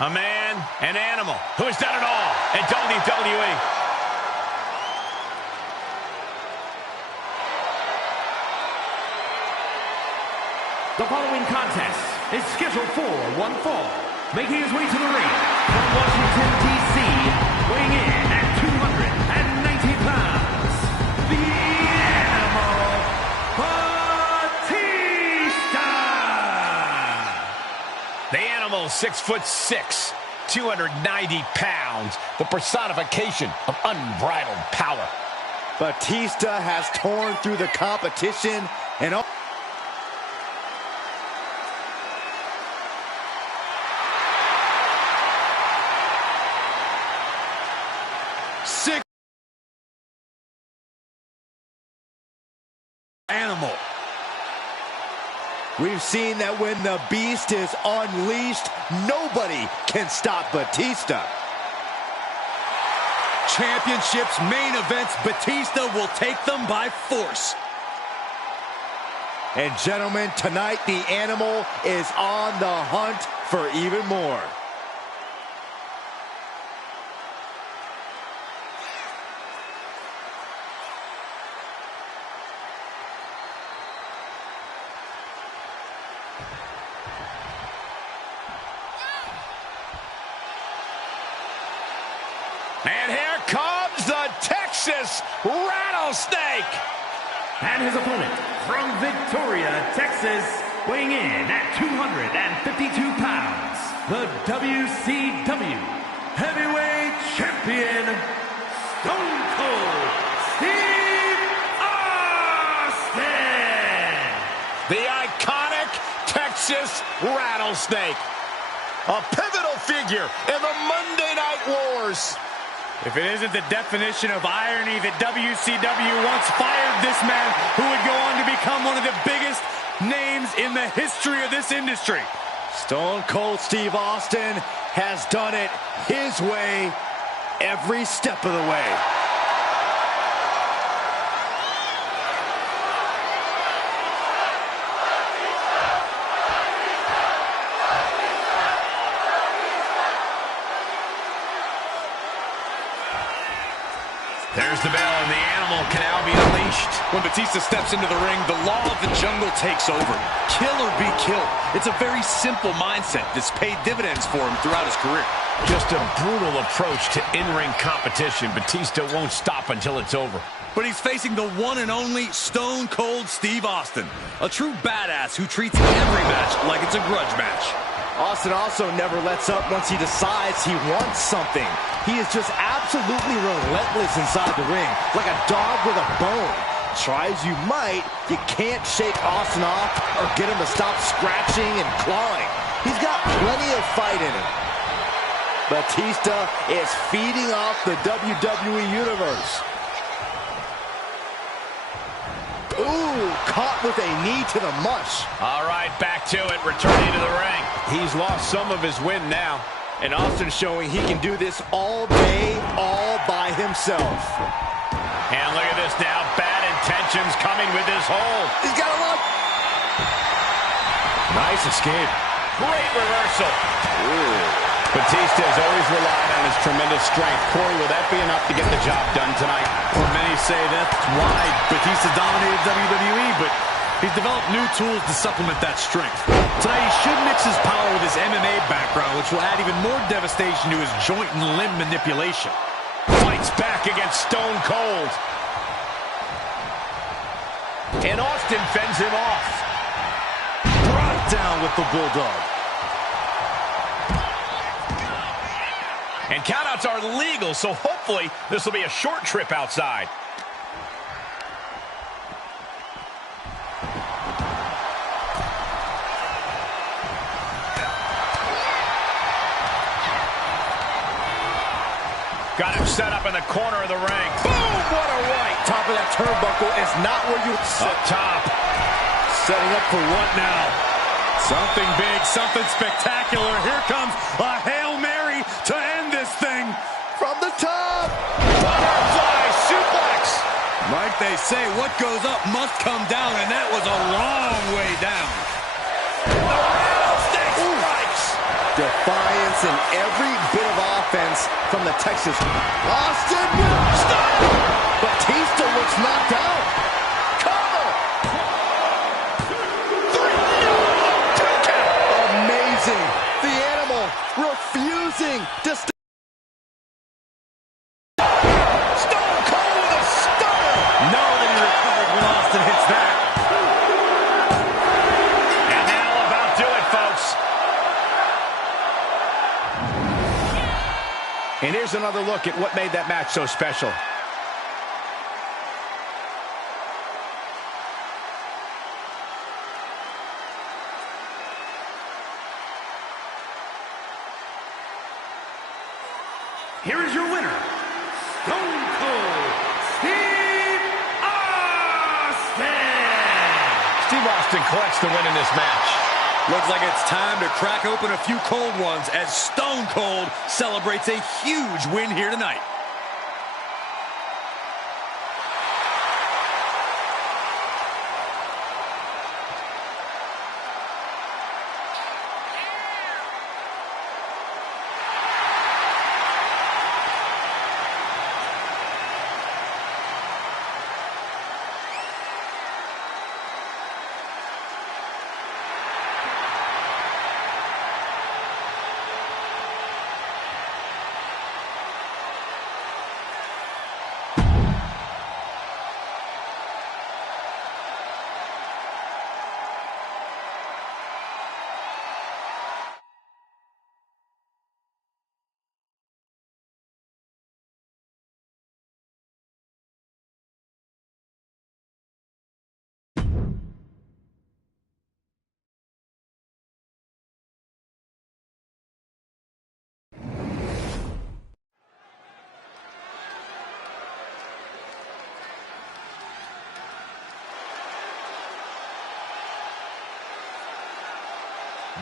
A man, an animal, who has done it all in WWE. The following contest is scheduled for one fall. Making his way to the ring from Washington, D.C., weighing in at 290 pounds, the Animal, Batista! The Animal, 6'6", 290 pounds, the personification of unbridled power. Batista has torn through the competition and Animal. We've seen that when the beast is unleashed, nobody can stop Batista. Championships, main events, Batista will take them by force. And gentlemen, tonight the Animal is on the hunt for even more. And here comes the Texas Rattlesnake. And his opponent from Victoria, Texas, weighing in at 252 pounds, the WCW Heavyweight Champion, Stone Cold Steve Austin. The iconic Texas Rattlesnake. A pivotal figure in the Monday Night Wars. If it isn't the definition of irony that WCW once fired this man who would go on to become one of the biggest names in the history of this industry. Stone Cold Steve Austin has done it his way every step of the way. There's the bell, and the Animal can now be unleashed. When Batista steps into the ring, the law of the jungle takes over. Kill or be killed. It's a very simple mindset that's paid dividends for him throughout his career. Just a brutal approach to in-ring competition. Batista won't stop until it's over. But he's facing the one and only Stone Cold Steve Austin, a true badass who treats every match like it's a grudge match. Austin also never lets up once he decides he wants something. He is just absolutely relentless inside the ring, like a dog with a bone. Try as you might, you can't shake Austin off or get him to stop scratching and clawing. He's got plenty of fight in him. Batista is feeding off the WWE Universe. Ooh, caught with a knee to the mush. All right, back to it, returning to the ring. He's lost some of his wind now. And Austin showing he can do this all day, all by himself. And look at this now, bad intentions coming with this hold. He's got a look. Nice escape. Great reversal. Ooh. Batista has always relied on his tremendous strength. Corey, will that be enough to get the job done tonight? Well, many say that's why Batista dominated WWE, but he's developed new tools to supplement that strength. Tonight, he should mix his power with his MMA background, which will add even more devastation to his joint and limb manipulation. Fights back against Stone Cold. And Austin fends him off. Brought down with the Bulldog. And countouts are legal, so hopefully this will be a short trip outside. Got him set up in the corner of the ring. Boom! What a right! Top of that turnbuckle is not where you sit. Up top. Setting up for what now? Something big, something spectacular. Here comes a Hail Mary to end this thing. From the top. Butterfly suplex. Like they say, what goes up must come down, and that was a long way down. The rattlesnake strikes. defiance and every bit of offense from the Texas. Austin with stop! Batista looks knocked out. Cover! 3, no! 2 count! Amazing! The animal refusing to Stone Cold with a stunner! No, that he recovered when Austin hits that. And that'll about do it, folks. And here's another look at what made that match so special. Here is your winner, Stone Cold Steve Austin. Steve Austin collects the win in this match. Looks like it's time to crack open a few cold ones as Stone Cold celebrates a huge win here tonight.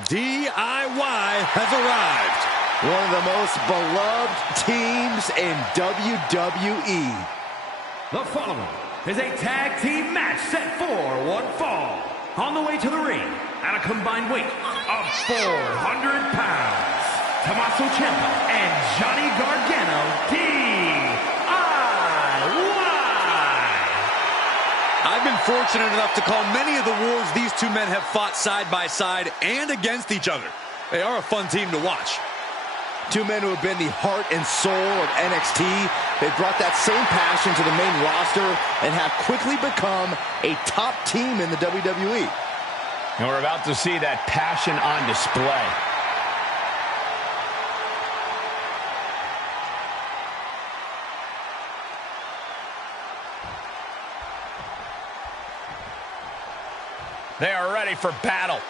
DIY has arrived. one of the most beloved teams in WWE. The following is a tag team match set for one fall. On the way to the ring, at a combined weight of 400 pounds, Tommaso Ciampa and Johnny Gargano, DIY. I've been fortunate enough to call many of the wars these two men have fought side by side and against each other. They are a fun team to watch. Two men who have been the heart and soul of NXT. They've brought that same passion to the main roster and have quickly become a top team in the WWE. And we're about to see that passion on display. They are ready for battle.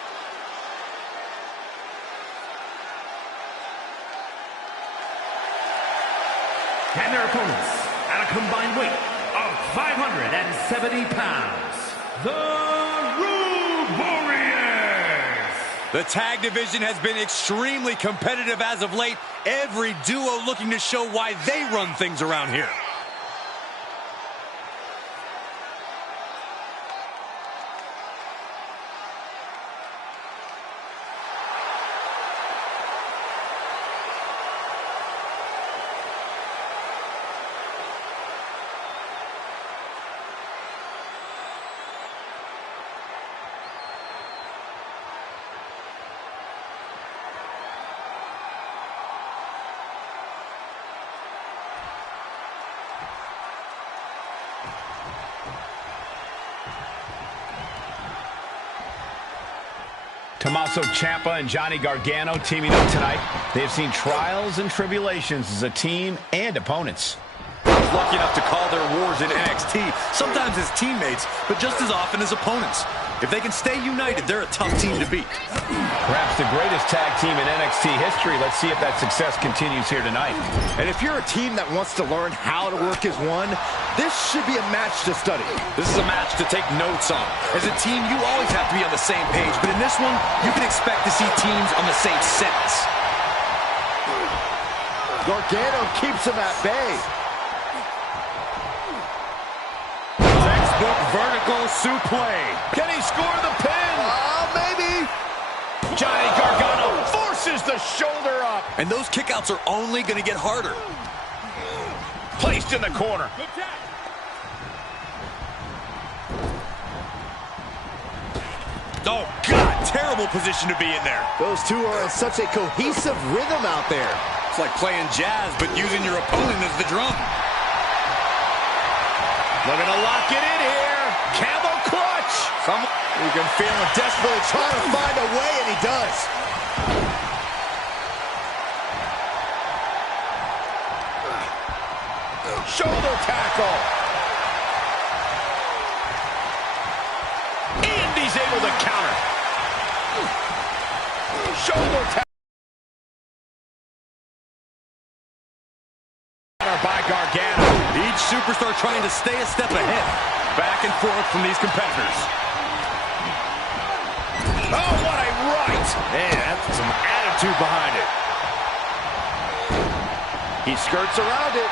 And their opponents, at a combined weight of 570 pounds, the Road Warriors. The tag division has been extremely competitive as of late. Every duo looking to show why they run things around here. Tommaso Ciampa and Johnny Gargano teaming up tonight. They have seen trials and tribulations as a team and opponents. Lucky enough to call their wars in NXT, sometimes as teammates, but just as often as opponents. If they can stay united, they're a tough team to beat. Perhaps the greatest tag team in NXT history. Let's see if that success continues here tonight. And if you're a team that wants to learn how to work as one, this should be a match to study. This is a match to take notes on. As a team, you always have to be on the same page, but in this one, you can expect to see teams on the same sentence. Gargano keeps him at bay. Textbook vertical suplex. Can he score the pin? Maybe. Johnny Gargano forces laces the shoulder up. And those kickouts are only going to get harder. Placed in the corner. Oh, God, terrible position to be in there. Those two are in such a cohesive rhythm out there. It's like playing jazz, but using your opponent as the drum. Looking to lock it in here. Camel clutch. You can feel him desperately trying to find a way, and he does. Shoulder tackle. And he's able to counter. Shoulder tackle. By Gargano. Each superstar trying to stay a step ahead. Back and forth from these competitors. Oh, what a right. Man, that's some attitude behind it. He skirts around it.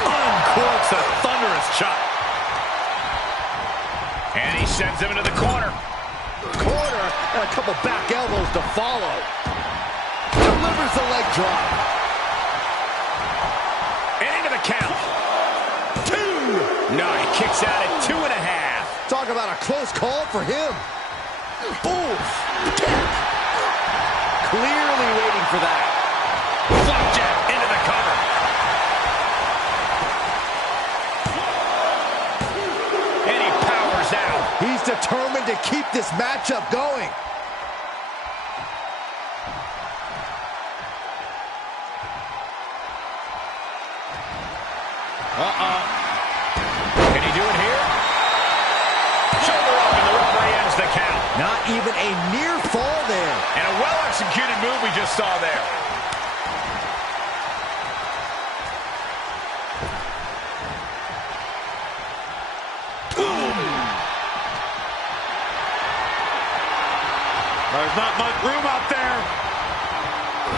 Uncorks a thunderous chop. And he sends him into the corner. Corner, and a couple back elbows to follow. Delivers the leg drop. And into the count. 2. No, he kicks out at 2.5. Talk about a close call for him. Oof. Clearly waiting for that. Flapjack into the cover. And he powers out. He's determined to keep this matchup going. Can he do it here? Shoulder up and the referee ends the count. Not even a near fall there. And a well-executed move we just saw there. There's not much room out there.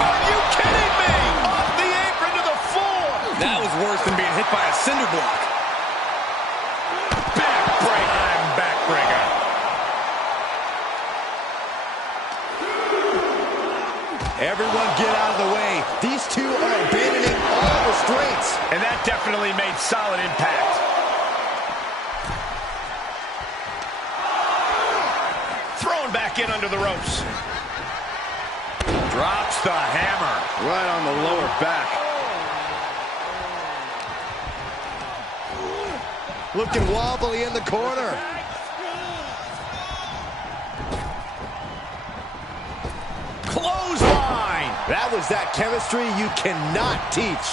Are you kidding me? Off the apron to the floor. That was worse than being hit by a cinder block. Backbreaker. Everyone get out of the way. These two are abandoning all restraints. And that definitely made solid impact. Thrown back in under the ropes. Drops the hammer. Right on the lower back. Looking wobbly in the corner. Clothesline. That was that chemistry you cannot teach.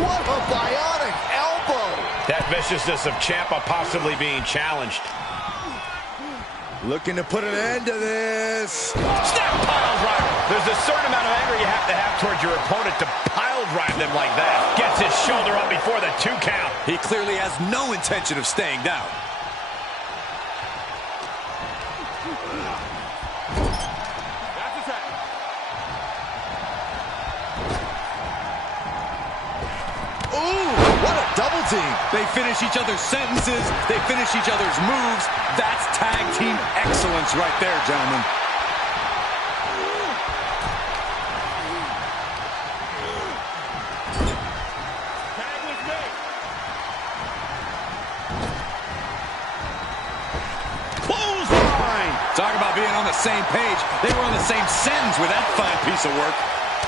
What a bionic elbow. That viciousness of Ciampa possibly being challenged. Looking to put an end to this. Snap pile driver. There's a certain amount of anger you have to have towards your opponent to pile drive them like that. Gets his shoulder up before the 2 count. He clearly has no intention of staying down. Ooh, what a double team. They finish each other's sentences. They finish each other's moves. That's tag team excellence right there, gentlemen. Clothesline. Talk about being on the same page. They were on the same sentence with that fine piece of work.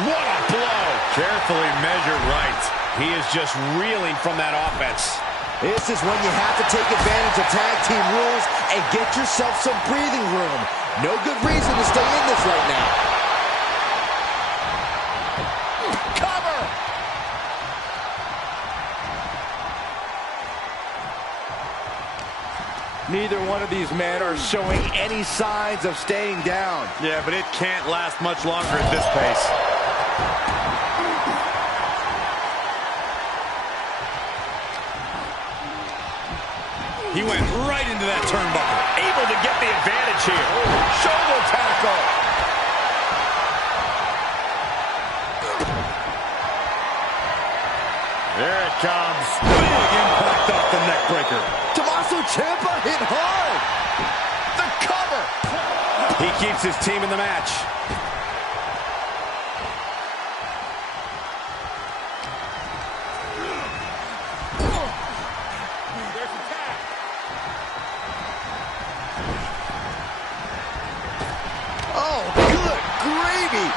What a blow. Carefully measured right. He is just reeling from that offense. This is when you have to take advantage of tag team rules and get yourself some breathing room. No good reason to stay in this right now. Cover. Neither one of these men are showing any signs of staying down. Yeah, but it can't last much longer at this pace. He went right into that turnbuckle. Able to get the advantage here. Shoulder tackle. There it comes. Big impact off the neck breaker. Tommaso Ciampa hit hard. The cover. He keeps his team in the match. Oh, good gravy.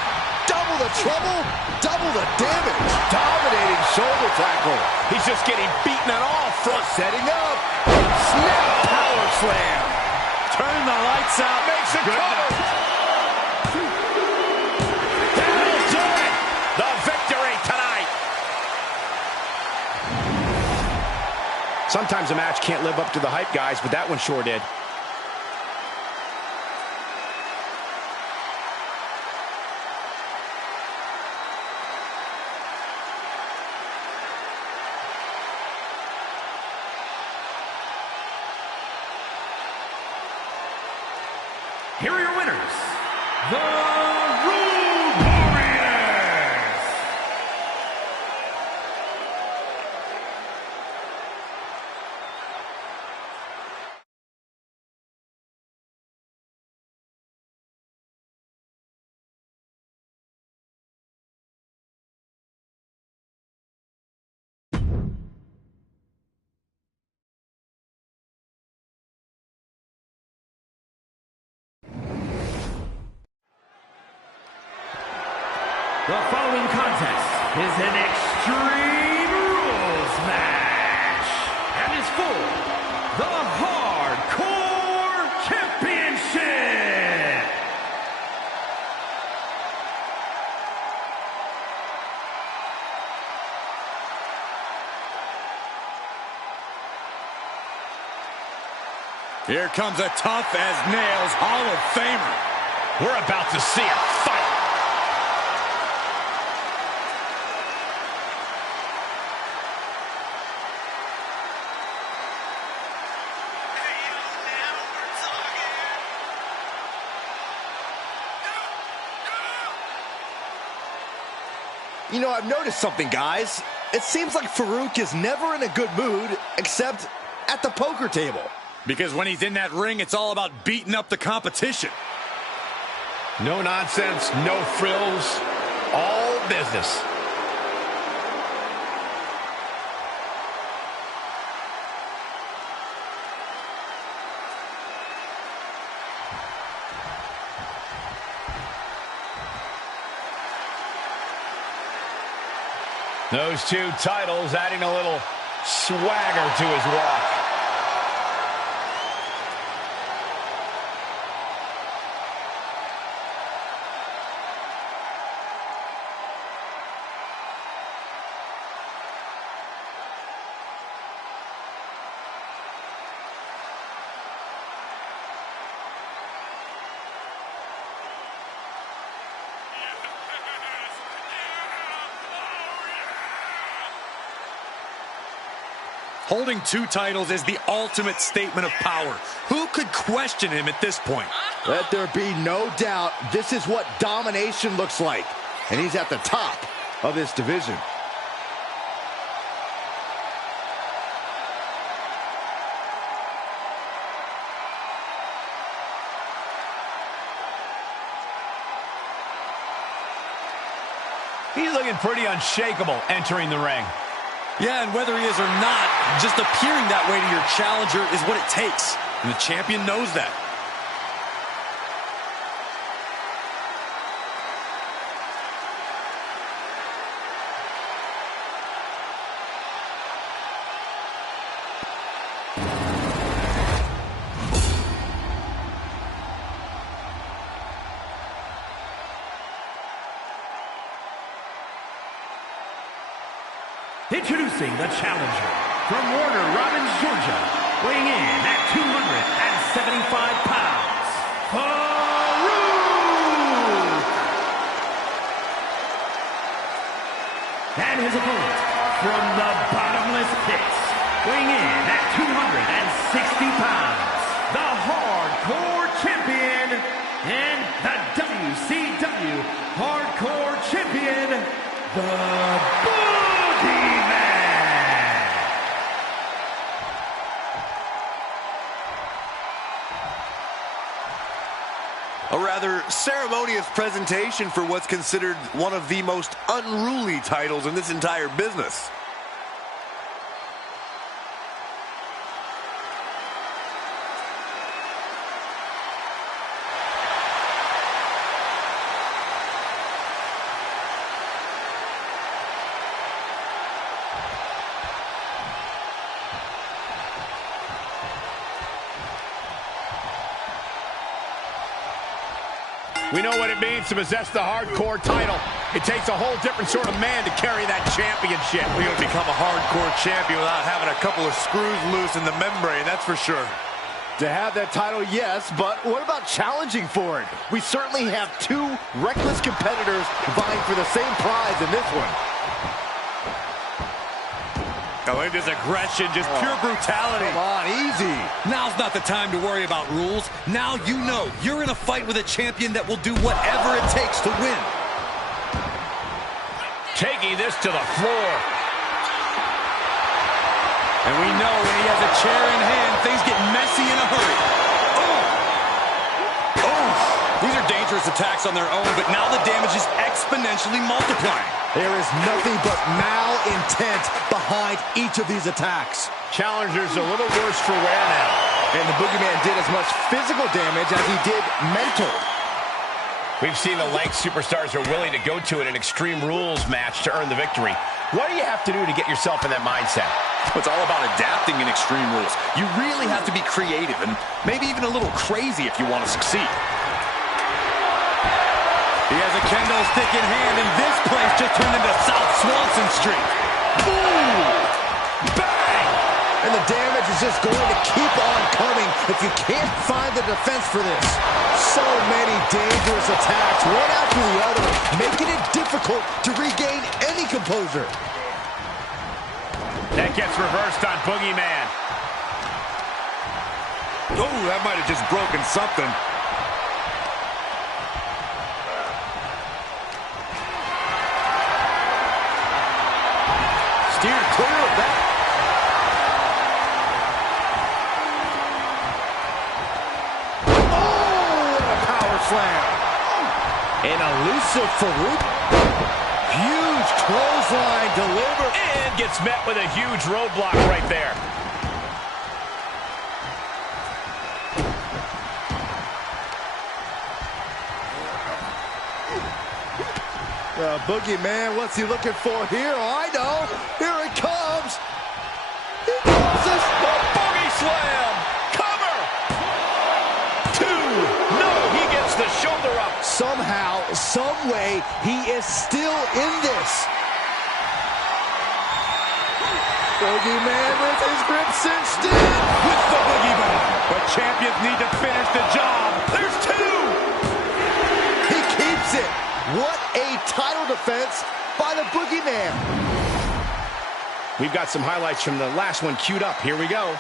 Double the trouble, double the damage. Dominating shoulder tackle. He's just getting beaten on all fronts. Setting up. Snap power slam. Turn the lights out. Makes a Good cover. That'll do it. The victory tonight. Sometimes a match can't live up to the hype, guys, but that one sure did. Here are your winners, the Road Warriors. The following contest is an Extreme Rules match and is for the Hardcore Championship. Here comes a tough as nails Hall of Famer. We're about to see a fight. You know, I've noticed something, guys. It seems like Farouk is never in a good mood, except at the poker table. Because when he's in that ring, it's all about beating up the competition. No nonsense, no frills, all business. Those two titles adding a little swagger to his walk. Holding two titles is the ultimate statement of power. Who could question him at this point? Let there be no doubt, this is what domination looks like. And he's at the top of this division. He's looking pretty unshakable entering the ring. Yeah, and whether he is or not, just appearing that way to your challenger is what it takes. And the champion knows that. Introducing the challenger from Warner Robins, Georgia, weighing in at 275 pounds, Farouk! And his opponent from the bottomless pits, weighing in at 260 pounds, the Hardcore Champion and the WCW Hardcore Champion, the A rather ceremonious presentation for what's considered one of the most unruly titles in this entire business. We know what it means to possess the hardcore title. It takes a whole different sort of man to carry that championship. You're going to become a hardcore champion without having a couple of screws loose in the membrane, that's for sure. To have that title, yes, but what about challenging for it? We certainly have two reckless competitors vying for the same prize in this one. Oh, look at this aggression, just pure brutality. Come on, easy. Now's not the time to worry about rules. Now you know you're in a fight with a champion that will do whatever it takes to win. Taking this to the floor. And we know when he has a chair in hand, things get messy in a hurry. These are dangerous attacks on their own, but now the damage is exponentially multiplying. There is nothing but malintent behind each of these attacks. Challenger's a little worse for wear now. And the Boogeyman did as much physical damage as he did mental. We've seen the lengths superstars are willing to go to in an Extreme Rules match to earn the victory. What do you have to do to get yourself in that mindset? It's all about adapting in Extreme Rules. You really have to be creative and maybe even a little crazy if you want to succeed. He has a kendo stick in hand, and this place just turned into South Swanson Street. Ooh! Bang! And the damage is just going to keep on coming if you can't find the defense for this. So many dangerous attacks, one after the other, making it difficult to regain any composure. That gets reversed on Boogeyman. Oh, that might have just broken something. Steered clear of that. Oh, and a power slam. An elusive Farouk. Huge clothesline delivered. And gets met with a huge roadblock right there. Boogeyman, what's he looking for here? Oh, I know. Here it comes. He comes this. The Boogie Slam. Cover. 2. No, he gets the shoulder up. Somehow, some way, he is still in this. Boogeyman with his grip cinched in. With the Boogeyman. But champions need to finish the job. There's 2. He keeps it. What a title defense by the Boogeyman. We've got some highlights from the last one queued up. Here we go.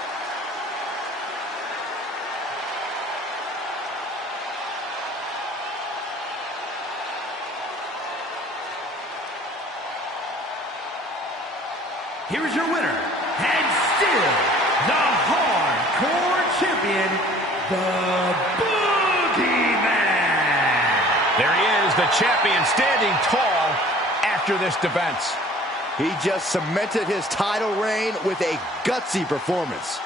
Here's your winner, and still the hardcore champion, the Boogeyman. There he is, the champion, standing tall after this defense. He just cemented his title reign with a gutsy performance.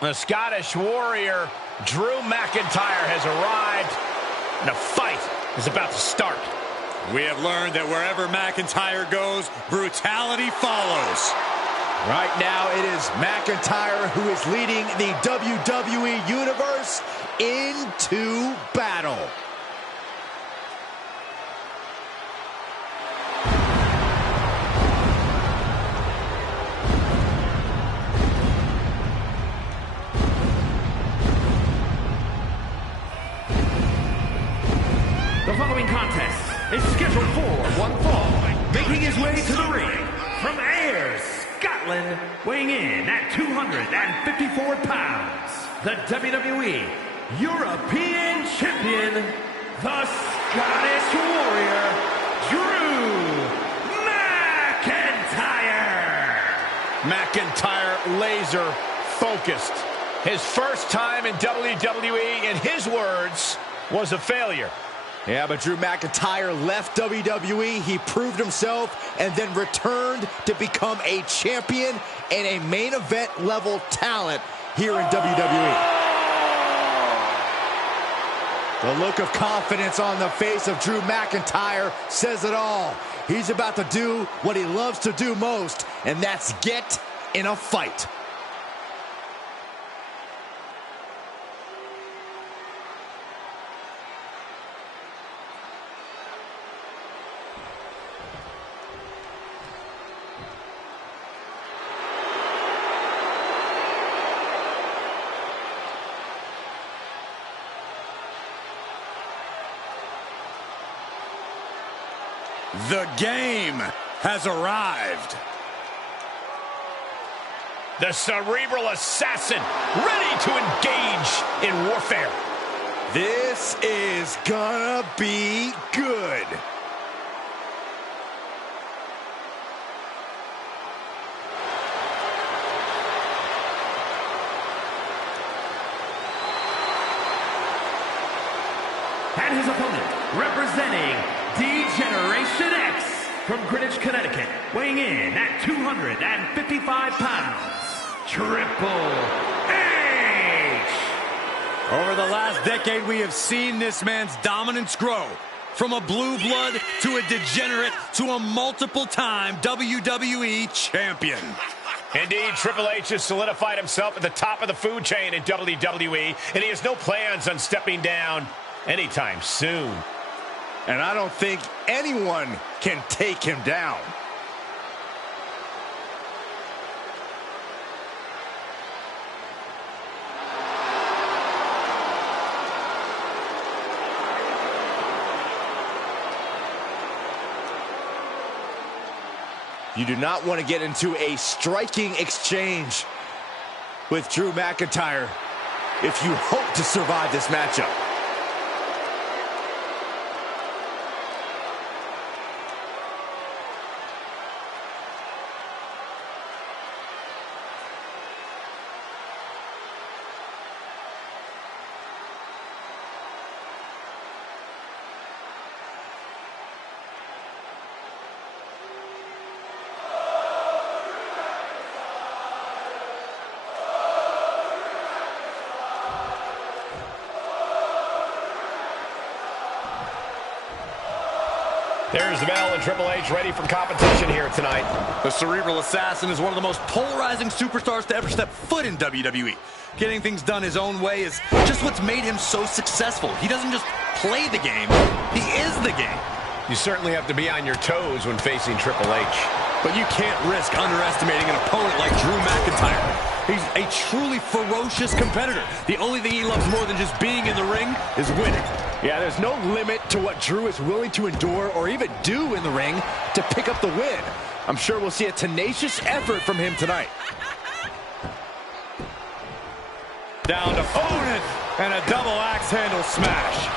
The Scottish Warrior, Drew McIntyre, has arrived, and a fight is about to start. We have learned that wherever McIntyre goes, brutality follows. Right now, it is McIntyre who is leading the WWE Universe into battle. The following contest is scheduled for one fall. Making his way to the ring from Ayr, Scotland, weighing in at 254 pounds, the WWE European Champion, the Scottish Warrior, Drew McIntyre. McIntyre laser focused. His first time in WWE, in his words, was a failure. Yeah, but Drew McIntyre left WWE, he proved himself, and then returned to become a champion and a main event level talent here in WWE. The look of confidence on the face of Drew McIntyre says it all. He's about to do what he loves to do most, and that's get in a fight. The game has arrived. The cerebral assassin, ready to engage in warfare. This is gonna be good. And his opponent, representing D-Generation X from Greenwich, Connecticut, weighing in at 255 pounds, Triple H. Over the last decade, we have seen this man's dominance grow. From a blue blood to a degenerate to a multiple-time WWE champion. Indeed, Triple H has solidified himself at the top of the food chain in WWE, and he has no plans on stepping down anytime soon. And I don't think anyone can take him down. You do not want to get into a striking exchange with Drew McIntyre if you hope to survive this matchup. There's the bell, and Triple H ready for competition here tonight. The cerebral assassin is one of the most polarizing superstars to ever step foot in WWE. Getting things done his own way is just what's made him so successful. He doesn't just play the game, he is the game. You certainly have to be on your toes when facing Triple H. But you can't risk underestimating an opponent like Drew McIntyre. He's a truly ferocious competitor. The only thing he loves more than just being in the ring is winning. Yeah, there's no limit to what Drew is willing to endure or even do in the ring to pick up the win. I'm sure we'll see a tenacious effort from him tonight. Down to opponent and a double axe handle smash.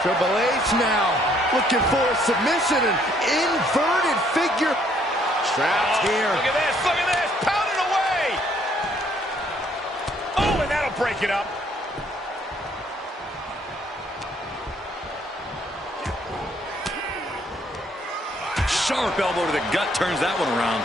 Triple H now looking for a submission, an inverted figure. Trapped here. Look at this, look at this, pounding away. Oh, and that'll break it up. Sharp elbow to the gut turns that one around.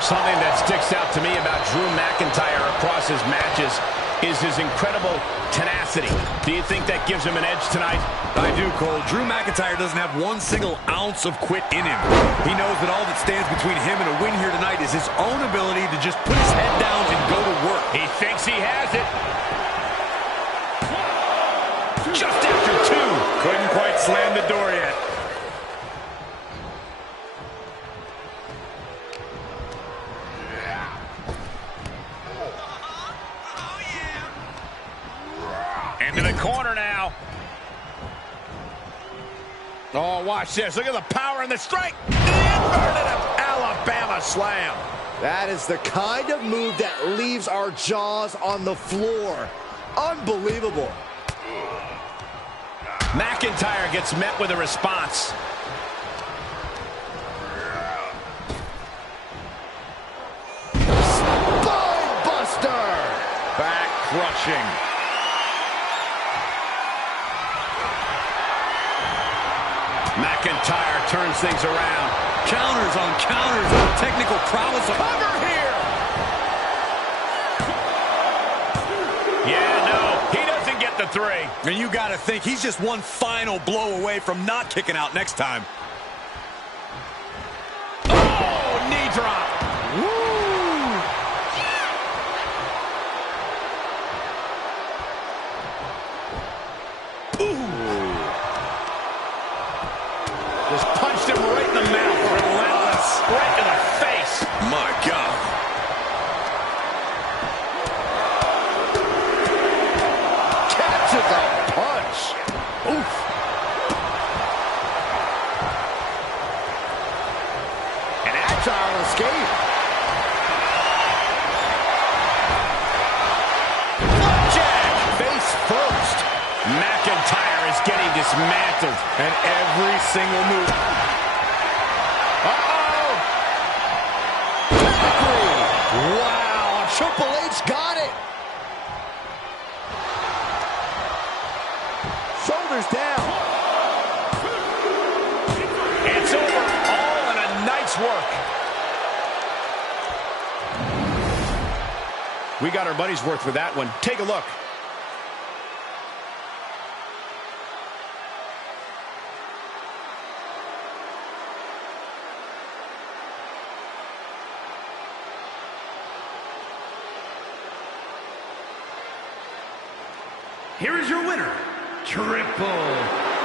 Something that sticks out to me about Drew McIntyre across his matches is his incredible tenacity. Do you think that gives him an edge tonight? I do, Cole. Drew McIntyre doesn't have one single ounce of quit in him. He knows that all that stands between him and a win here tonight is his own ability to just put his head down and go to work. He thinks he has it. Just after two. Couldn't quite slam the door yet. Into the corner now. Oh, watch this. Look at the power and the strike. The inverted Alabama slam. That is the kind of move that leaves our jaws on the floor. Unbelievable. McIntyre gets met with a response. Spine buster. Back crushing. McIntyre turns things around. Counters on counters. Technical prowess. Cover here. Yeah, no, he doesn't get the three. And you got to think he's just one final blow away from not kicking out next time. Oh, knee drop. Just punched him right in the mouth. Relentless. Right to the face. My God. Catches a punch. Oof. An agile escape. Jack, face first. McIntyre is getting dismantled. And every single move. Uh-oh. Wow, Triple H got it. Shoulders down. It's over. All in a night's work. We got our money's worth for that one. Take a look. Here is your winner, Triple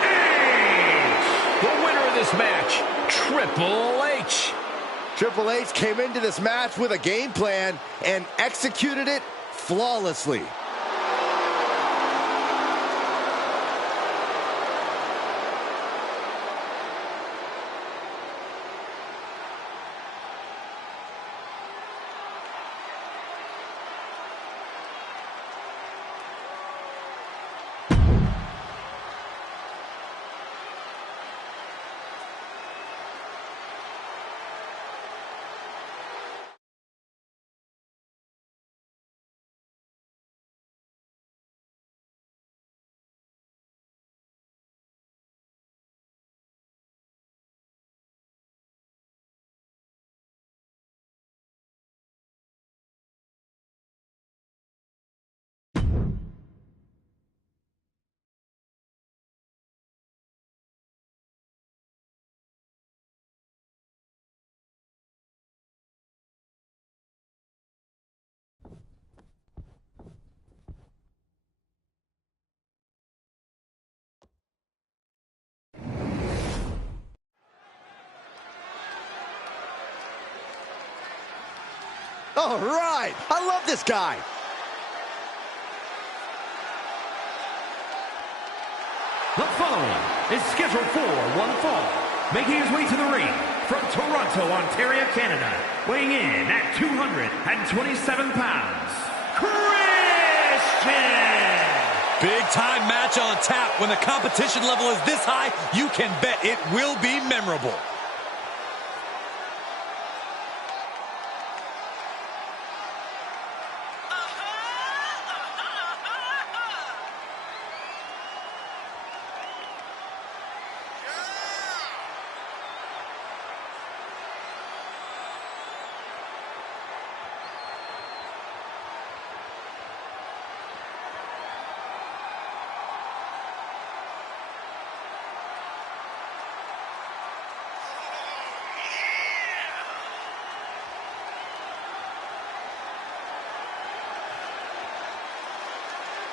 H. The winner of this match, Triple H. Triple H came into this match with a game plan and executed it flawlessly. All right, I love this guy. The following is scheduled for one fall, making his way to the ring from Toronto, Ontario, Canada, weighing in at 227 pounds, Christian! Big time match on tap. When the competition level is this high, you can bet it will be memorable.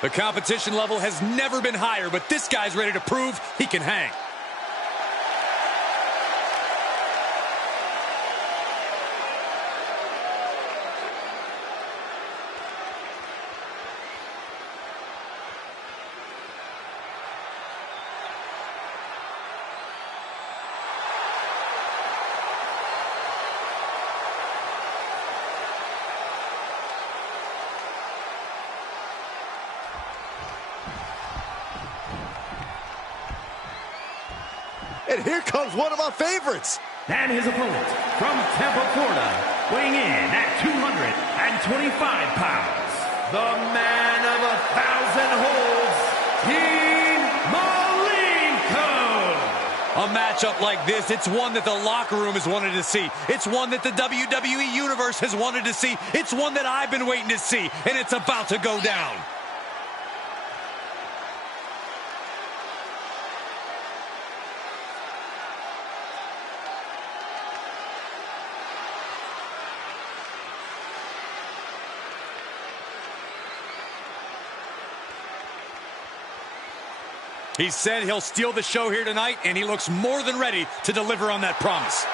The competition level has never been higher, but this guy's ready to prove he can hang. And here comes one of my favorites. And his opponent, from Tampa, Florida, weighing in at 225 pounds, the man of 1,000 holds, Dean Malenko. A matchup like this, it's one that the locker room has wanted to see. It's one that the WWE Universe has wanted to see. It's one that I've been waiting to see, and it's about to go down. He said he'll steal the show here tonight, and he looks more than ready to deliver on that promise.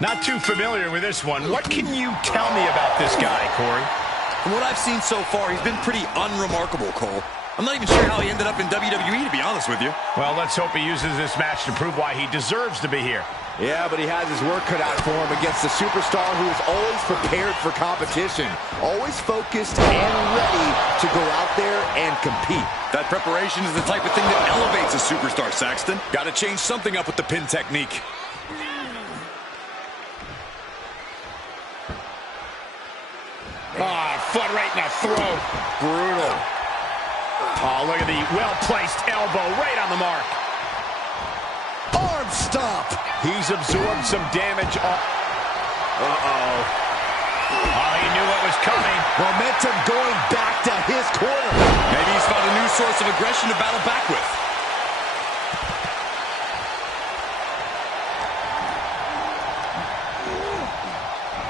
Not too familiar with this one. What can you tell me about this guy, Corey? From what I've seen so far, he's been pretty unremarkable, Cole. I'm not even sure how he ended up in WWE, to be honest with you. Well, let's hope he uses this match to prove why he deserves to be here. Yeah, but he has his work cut out for him against a superstar who is always prepared for competition, always focused and ready to go out there and compete. That preparation is the type of thing that elevates a superstar, Saxton. Got to change something up with the pin technique. Foot right in the throat. Brutal. Oh, look at the well-placed elbow right on the mark. Arm stop. He's absorbed some damage. Uh-oh. Oh, he knew what was coming. Momentum going back to his corner. Maybe he's found a new source of aggression to battle back with.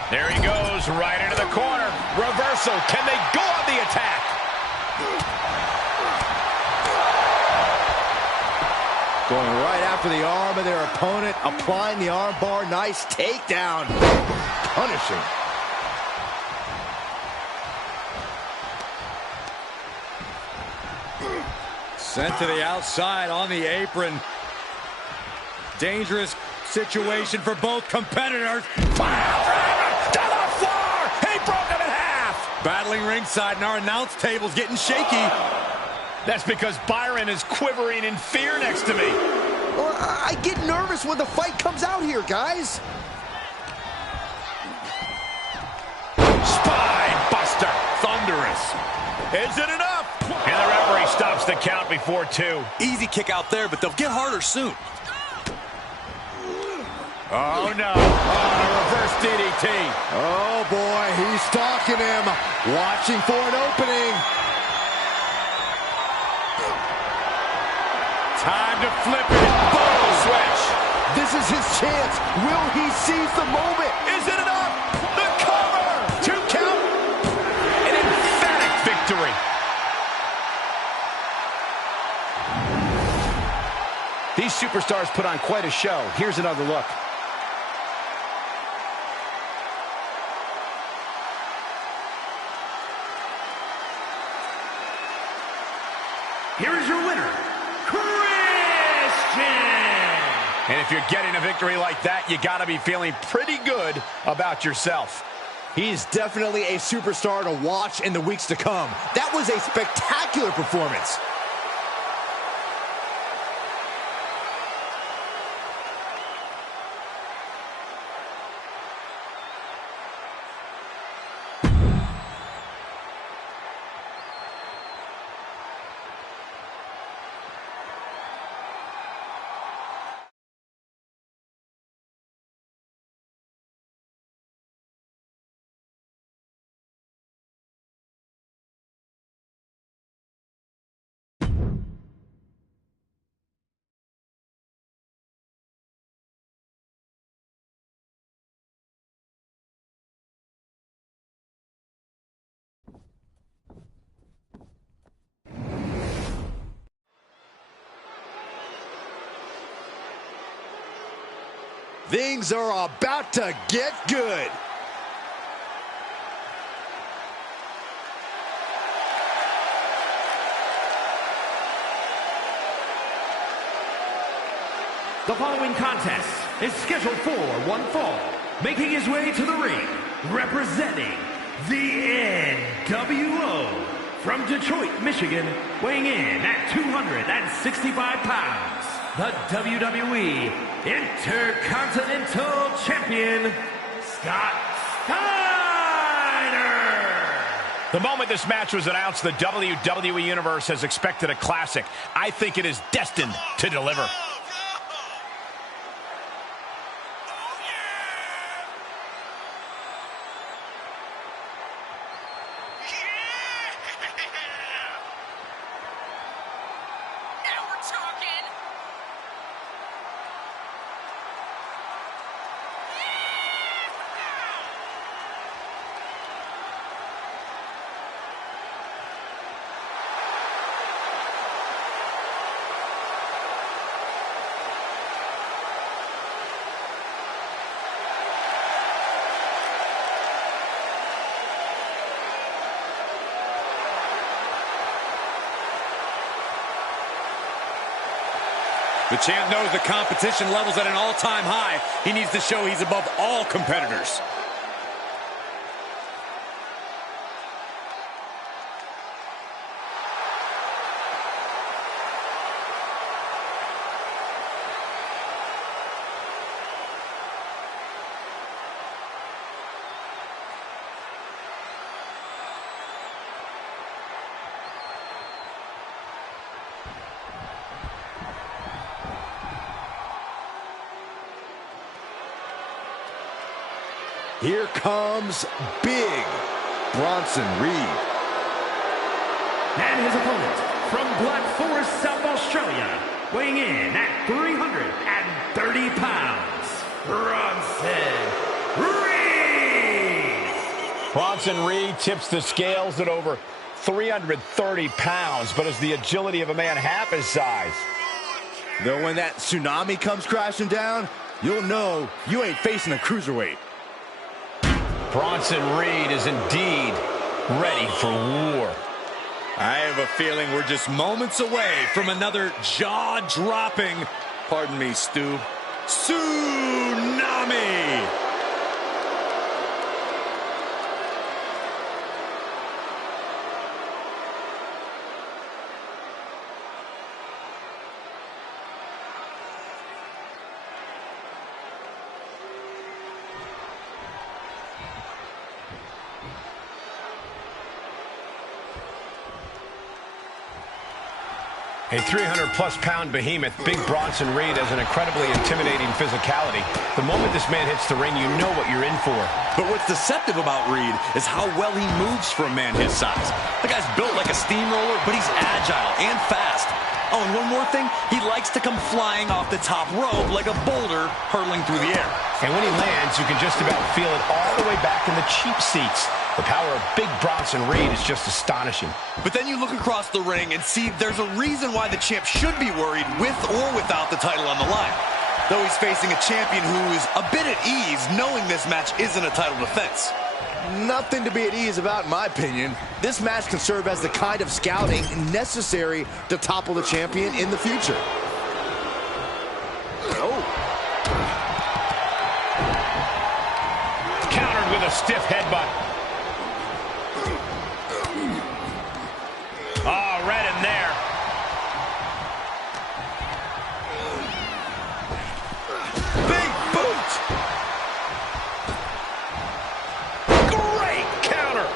There he goes, right into the corner. Reversal. Can they go on the attack? Going right after the arm of their opponent, applying the arm bar. Nice takedown. Punishing. Sent to the outside on the apron. Dangerous situation for both competitors. To the floor! He broke him in half! Battling ringside, and our announce table's getting shaky. That's because Byron is quivering in fear next to me. Well, I get nervous when the fight comes out here, guys. Spine buster. Thunderous. Is it enough? And the referee stops the count before 2. Easy kick out there, but they'll get harder soon. Oh, no. Oh, a reverse DDT. Oh, boy, he's stalking him. Watching for an opening. Time to flip it. Boom. Switch. This is his chance. Will he seize the moment? Is it enough? The cover. 2 count. An emphatic victory. These superstars put on quite a show. Here's another look. Here is your winner, Christian. And if you're getting a victory like that, you got to be feeling pretty good about yourself. He's definitely a superstar to watch in the weeks to come. That was a spectacular performance. Things are about to get good. The following contest is scheduled for one fall. Making his way to the ring, representing the NWO from Detroit, Michigan, weighing in at 265 pounds, the WWE Intercontinental Champion, Scott Steiner. The moment this match was announced, the WWE Universe has expected a classic. I think it is destined to deliver. The champ knows the competition level's at an all-time high. He needs to show he's above all competitors. Here comes Big Bronson Reed. And his opponent from Black Forest, South Australia, weighing in at 330 pounds, Bronson Reed. Bronson Reed tips the scales at over 330 pounds, but has the agility of a man half his size. Though when that tsunami comes crashing down, you'll know you ain't facing a cruiserweight. Bronson Reed is indeed ready for war. I have a feeling we're just moments away from another jaw-dropping, pardon me, Stu, tsunami! A 300-plus-pound behemoth, Big Bronson Reed has an incredibly intimidating physicality. The moment this man hits the ring, you know what you're in for. But what's deceptive about Reed is how well he moves for a man his size. The guy's built like a steamroller, but he's agile and fast. Oh, and one more thing, he likes to come flying off the top rope like a boulder hurtling through the air. And when he lands, you can just about feel it all the way back in the cheap seats. The power of Big Bronson Reed is just astonishing. But then you look across the ring and see there's a reason why the champ should be worried with or without the title on the line. Though he's facing a champion who is a bit at ease knowing this match isn't a title defense. Nothing to be at ease about, in my opinion. This match can serve as the kind of scouting necessary to topple the champion in the future. Oh. Countered with a stiff headbutt. Oh, right in there. Big boot! Great counter.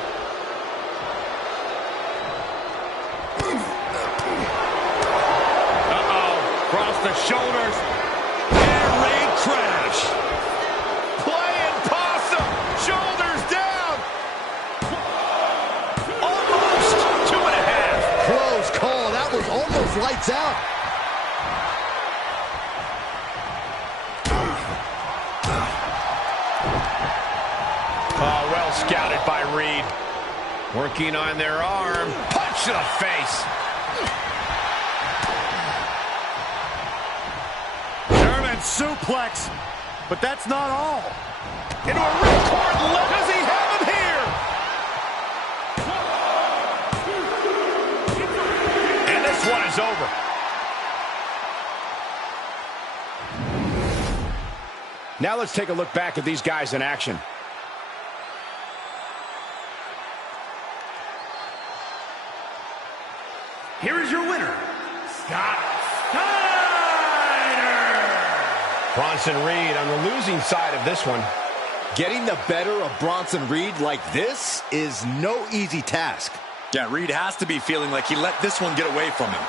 Uh-oh, cross the shoulders. Air raid crash. Playing possum! Shoulders down! Almost 2.5. Close call. That was almost lights out. Oh, well scouted by Reed. Working on their arm. Punch to the face. German suplex. but that's not all. Into a ripcord leg. Does he have him here? And this one is over. Now let's take a look back at these guys in action. Here is your winner, Scott Steiner. Bronson Reed on the losing side of this one. Getting the better of Bronson Reed like this is no easy task. Yeah, Reed has to be feeling like he let this one get away from him.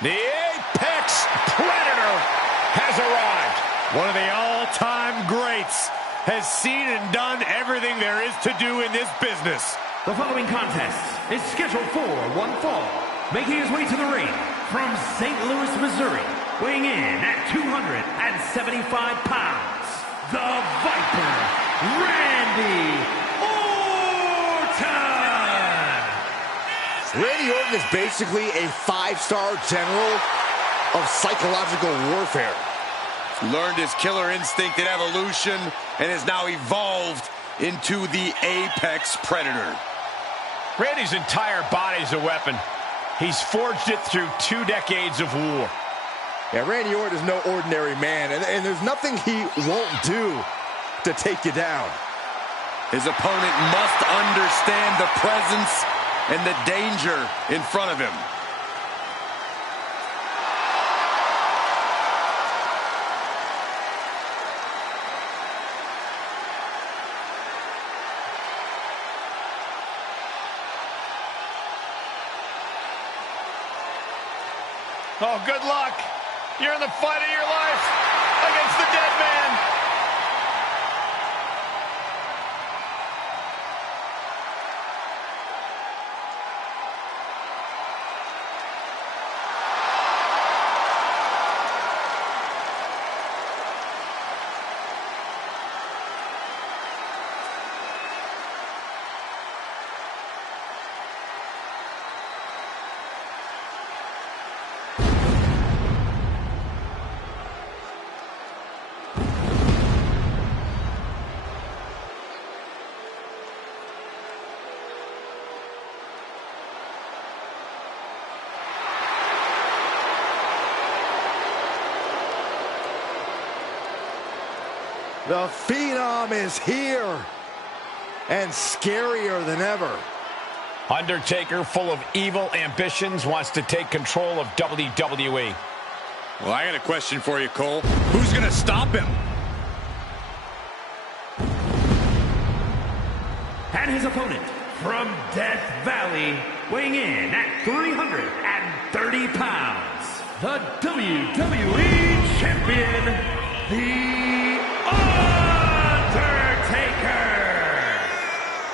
The Apex Predator has arrived. One of the all-time greats has seen and done everything there is to do in this business. The following contest is scheduled for one fall. Making his way to the ring from St. Louis, Missouri, weighing in at 275 pounds, the Viper, Randy Orton. Randy Orton is basically a five-star general of psychological warfare. Learned his killer instinct in Evolution and has now evolved into the Apex Predator. Randy's entire body's a weapon. He's forged it through 2 decades of war. Yeah, Randy Orton is no ordinary man, and there's nothing he won't do to take you down. His opponent must understand the presence and the danger in front of him. Oh, good luck. You're in the fight of your life against the dead man. The Phenom is here, and scarier than ever. Undertaker, full of evil ambitions, wants to take control of WWE. Well, I got a question for you, Cole. Who's going to stop him? And his opponent from Death Valley, weighing in at 330 pounds, the WWE Champion, The Undertaker.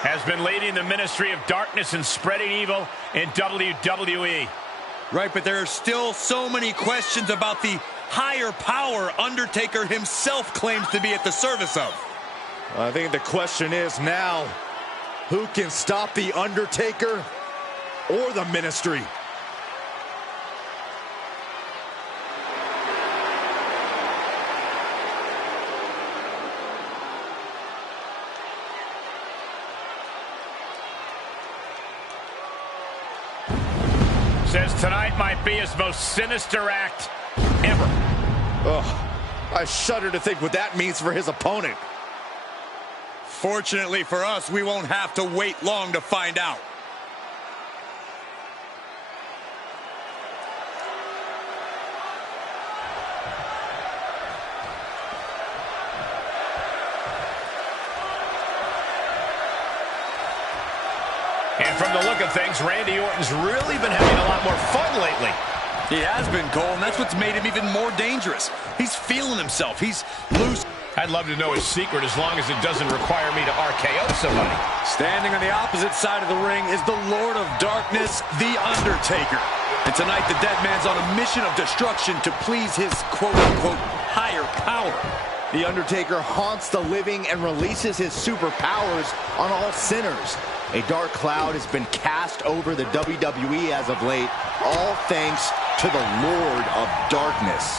Has been leading the ministry of darkness and spreading evil in WWE. Right, but there are still so many questions about the higher power Undertaker himself claims to be at the service of. I think the question is now, who can stop The Undertaker or the ministry? Says tonight might be his most sinister act ever. Oh, I shudder to think what that means for his opponent. Fortunately for us, we won't have to wait long to find out. And from the look of things, Randy Orton's really been having a lot more fun lately. He has been, Cole, and that's what's made him even more dangerous. He's feeling himself. He's loose. I'd love to know his secret as long as it doesn't require me to RKO somebody. Standing on the opposite side of the ring is the Lord of Darkness, The Undertaker. And tonight, the Dead Man's on a mission of destruction to please his quote-unquote higher power. The Undertaker haunts the living and releases his superpowers on all sinners. A dark cloud has been cast over the WWE as of late, all thanks to the Lord of Darkness.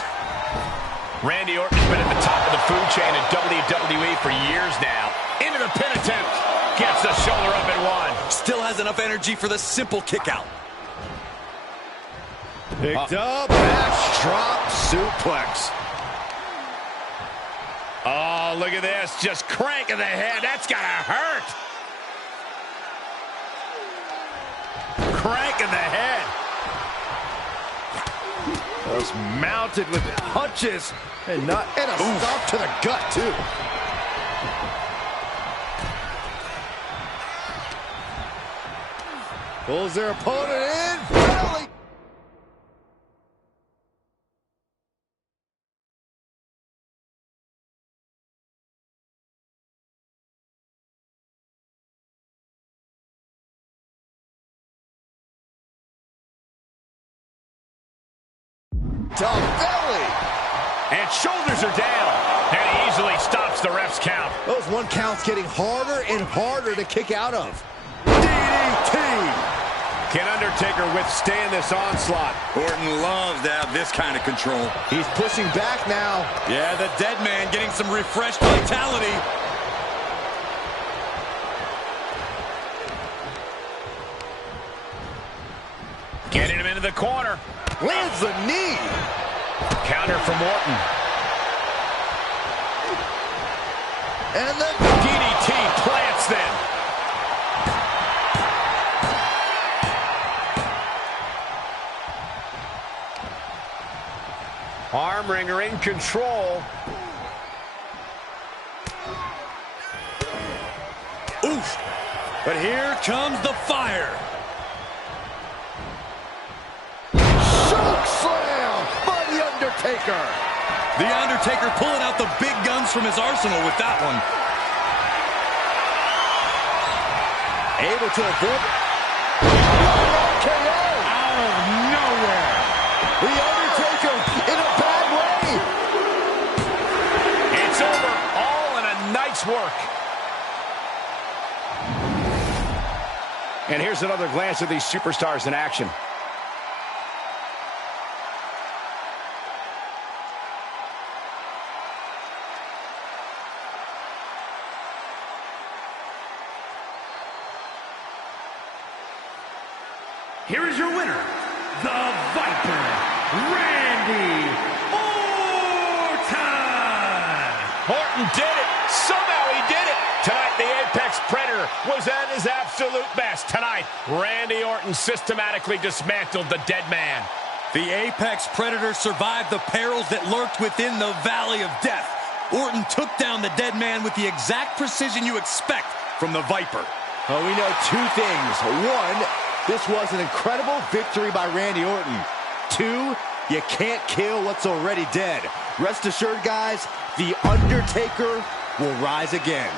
Randy Orton's been at the top of the food chain in WWE for years now. Into the pin attempt. Gets the shoulder up and one. Still has enough energy for the simple kick out. Picked up, backdrop suplex. Oh, look at this. Just cranking the head. That's gotta hurt. Cranking the head. Just mounted with punches and a stop to the gut, too. Pulls their opponent in. Finally. Belly. And shoulders are down. And he easily stops the ref's count. Those one counts getting harder and harder to kick out of. DDT. Can Undertaker withstand this onslaught? Orton loves to have this kind of control. He's pushing back now. Yeah, the Dead Man getting some refreshed vitality. Getting him into the corner. Lands the knee. Counter from Orton. And the DDT plants them. Arm wringer in control. Oof. But here comes the fire. choke slam by The Undertaker. The Undertaker pulling out the big guns from his arsenal with that one. Able to avoid RKO Out of nowhere. The Undertaker in a bad way. It's over. All in a night's work. And here's another glance at these superstars in action. Here is your winner, the Viper, Randy Orton! Orton did it. Somehow he did it. Tonight, the Apex Predator was at his absolute best. Tonight, Randy Orton systematically dismantled the Dead Man. The Apex Predator survived the perils that lurked within the Valley of Death. Orton took down the Dead Man with the exact precision you expect from the Viper. Well, we know two things. One, this was an incredible victory by Randy Orton. Two, you can't kill what's already dead. Rest assured, guys, The Undertaker will rise again.